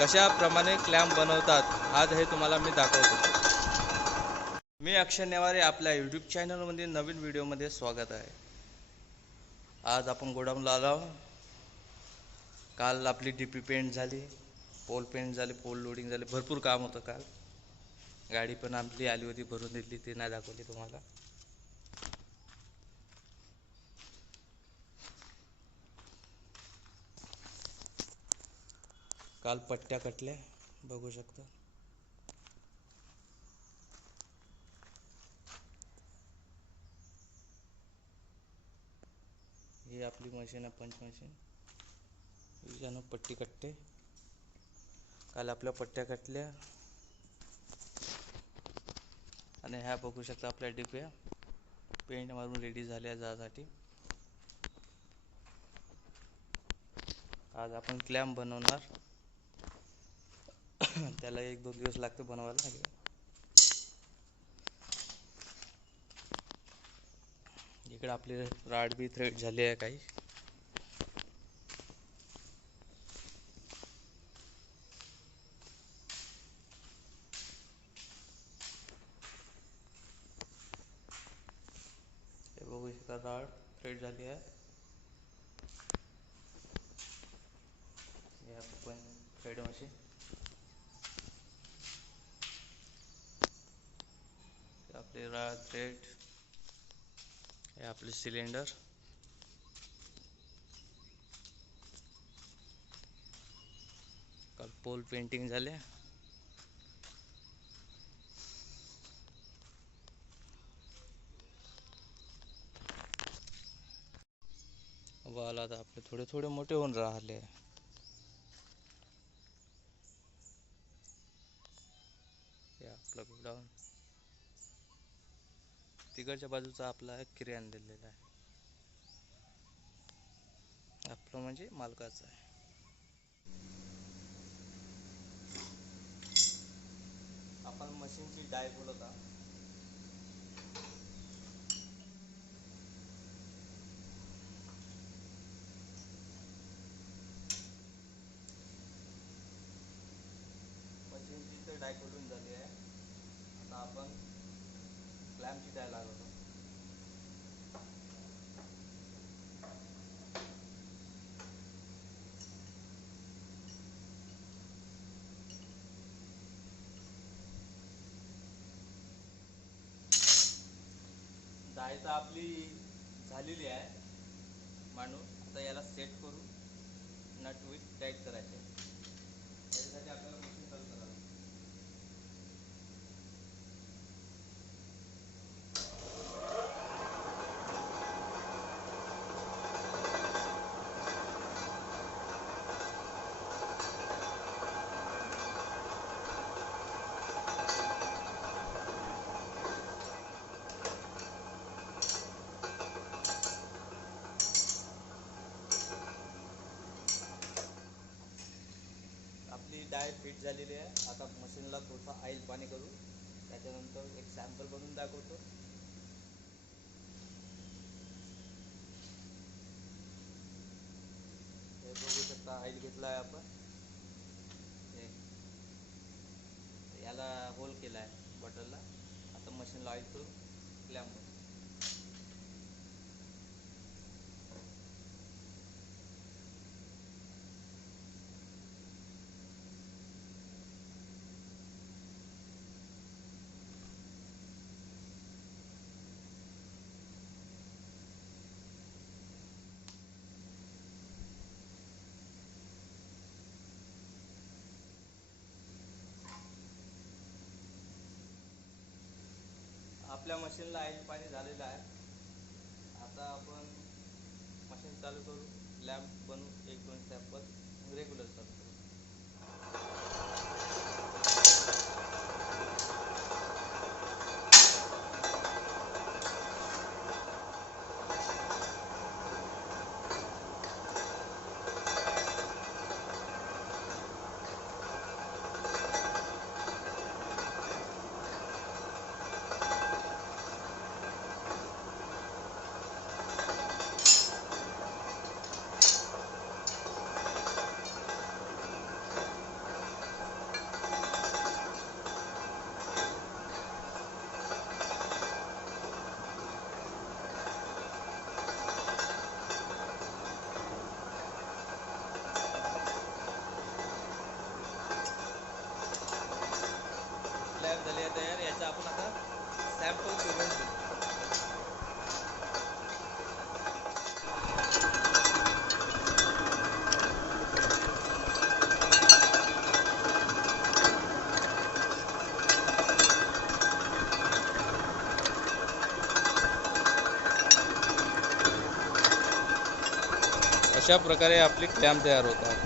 कशाप्रमाणे clamp बनवतात आज हे तुम्हाला मी दाखवतो। मी अक्षय नेवारे, आपल्या यूट्यूब चॅनलमध्ये नवीन व्हिडिओमध्ये स्वागत आहे। आज आपण गोडाऊनला आलो। काल आपली डीपी पेंट झाली, पोल पेंट झाले, पोल लोडिंग झाले, भरपूर काम होतं काल। गाडी पण आपली आली होती, भरून दिली, ती नाही दाखवली तुम्हाला। काल पट्ट्या कटल्या, बघू शकता। ही आपली मशीन आहे, पंच मशीन। यानं पट्टी कटते। काल आपल्या पट्ट्या कटल्या आणि ह्या बघू शकता आपल्या डिप्या पेंट मारून रेडी झाल्या जासाठी। आज आपण क्लॅम्प बनवणार। त्याला 1-2 दिवस लागते बनवायला। इकडे आपले राड बी थ्रेड झाले आहे काही। हे बघू शकता, राड थ्रेड झाली आहे। हे आपण थ्रेड मशीन, आपले राड थ्रेड, हे आपले सिलेंडर। काल पोल पेंटिंग झाले। वाल आता आपले थोडे थोडे मोठे होऊन राहिले। हे आपलं गोडाऊन, तिकडच्या बाजूचा आपला किराणा दिलेला आहे। आपलं म्हणजे मालकाचं आहे। आपण मशीनची डाय बोलवता। मशीनची तर डाय खोलून झाली आहे। आता आपण क्लॅम्पची डाय लागवतो। डाय तर आपली झालेली आहे मांडून। आता याला सेट करू, नट विथ टाईट करायचे। त्याच्यासाठी आपल्याला मशीन चालू करावं लागेल। आपली डाय फिट झालेली आहे। आता मशीनला थोडंसं ऑइल पाणी करू, त्याच्यानंतर एक सॅम्पल बनवून दाखवतो। हे बघू शकता, ऑइल घेतला आहे आपण। याला होल केला आहे बॉटलला। आता मशीनला ऑइल करू क्लॅम्प। आपल्या मशीनला ऑइल पाणी झालेलं आहे। आता आपण मशीन चालू करू, लॅम्प बनवू 1-2 सॅम्पल, रेग्युलर चालू करू। अशा प्रकारे आपली क्लॅम्प तयार होतात.